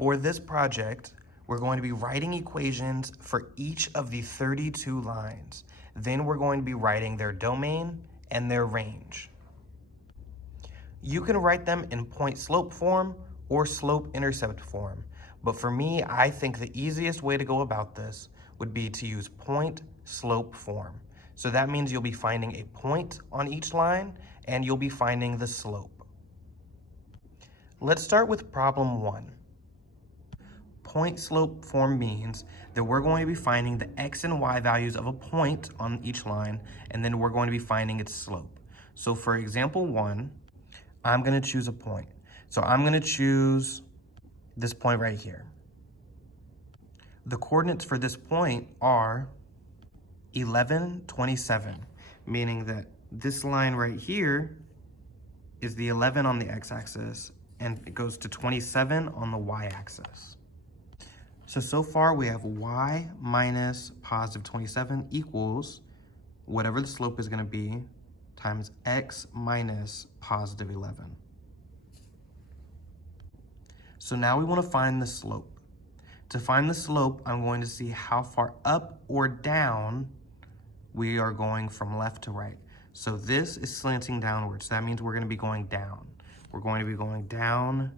For this project, we're going to be writing equations for each of the 32 lines. Then we're going to be writing their domain and their range. You can write them in point-slope form or slope-intercept form, but for me, I think the easiest way to go about this would be to use point-slope form. So that means you'll be finding a point on each line and you'll be finding the slope. Let's start with problem 1. Point-slope form means that we're going to be finding the x and y values of a point on each line, and then we're going to be finding its slope. So for example 1, I'm going to choose a point. So I'm going to choose this point right here. The coordinates for this point are 11, 27, meaning that this line right here is the 11 on the x-axis, and it goes to 27 on the y-axis. So far we have y minus positive 27 equals whatever the slope is going to be times x minus positive 11. So now we want to find the slope. To find the slope, I'm going to see how far up or down we are going from left to right. So this is slanting downwards. So that means we're going to be going down. We're going to be going down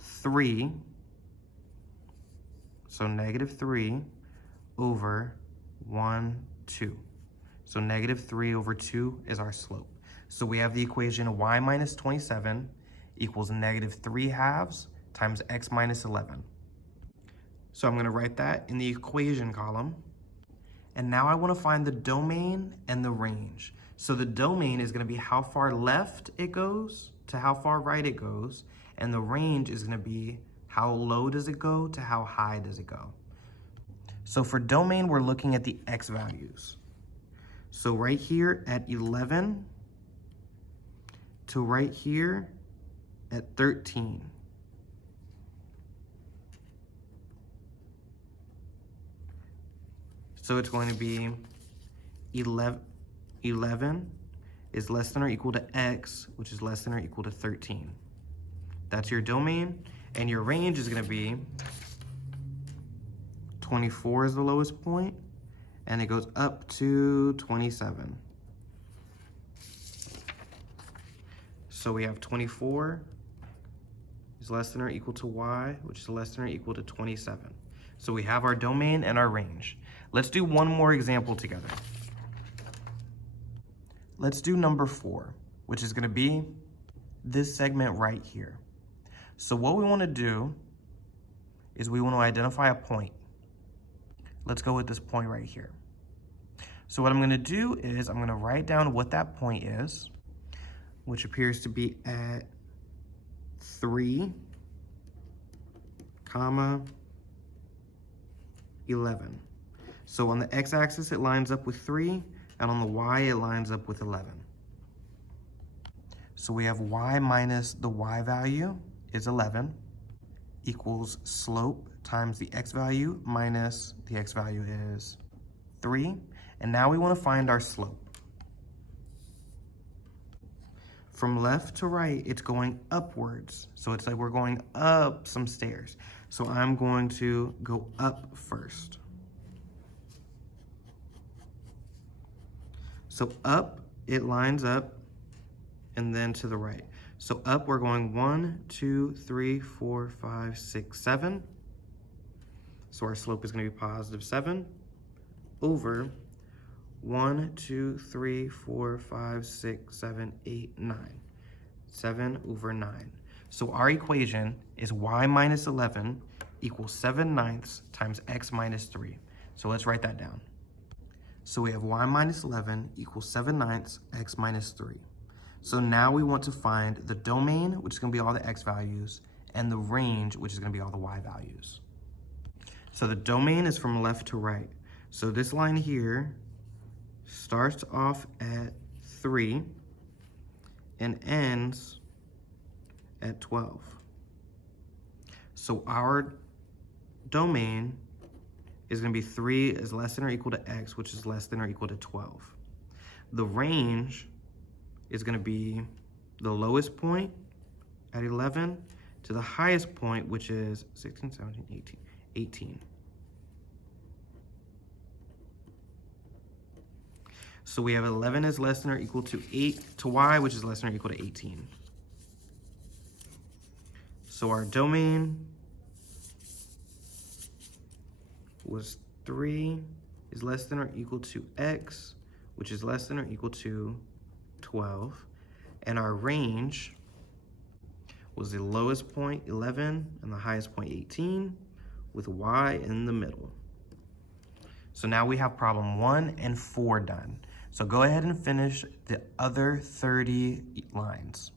3. So negative 3 over 1, 2. So negative 3 over 2 is our slope. So we have the equation y minus 27 equals negative 3 halves times x minus 11. So I'm going to write that in the equation column. And now I want to find the domain and the range. So the domain is going to be how far left it goes to how far right it goes. And the range is going to be how low does it go to how high does it go. So for domain, we're looking at the x values. So right here at 11 to right here at 13. So it's going to be 11 is less than or equal to x, which is less than or equal to 13. That's your domain, and your range is going to be 24 is the lowest point, and it goes up to 27. So we have 24 is less than or equal to y, which is less than or equal to 27. So we have our domain and our range. Let's do one more example together. Let's do number 4, which is going to be this segment right here. So what we want to do is we want to identify a point. Let's go with this point right here. So what I'm going to do is I'm going to write down what that point is, which appears to be at 3, 11. So on the x-axis, it lines up with 3, and on the y, it lines up with 11. So we have y minus the y value is 11 equals slope times the x value minus the x value is 3. And now we want to find our slope. From left to right, it's going upwards. So it's like we're going up some stairs. So I'm going to go up first. So up, it lines up, and then to the right. So up, we're going 1, 2, 3, 4, 5, 6, 7. So our slope is going to be positive 7 over 1, 2, 3, 4, 5, 6, 7, 8, 9. 7 over 9. So our equation is y minus 11 equals 7/9 times x minus 3. So let's write that down. So we have y minus 11 equals 7/9 x minus 3. So now we want to find the domain, which is going to be all the x values, and the range, which is going to be all the y values. So the domain is from left to right. So this line here starts off at 3 and ends at 12. So our domain is going to be 3 is less than or equal to x, which is less than or equal to 12. The range is going to be the lowest point at 11 to the highest point, which is 16, 17, 18, 18. So we have 11 is less than or equal to y, which is less than or equal to 18. So our domain was 3 is less than or equal to x, which is less than or equal to 12. And our range was the lowest point 11 and the highest point 18 with y in the middle. So now we have problem 1 and 4 done. So go ahead and finish the other 30 lines.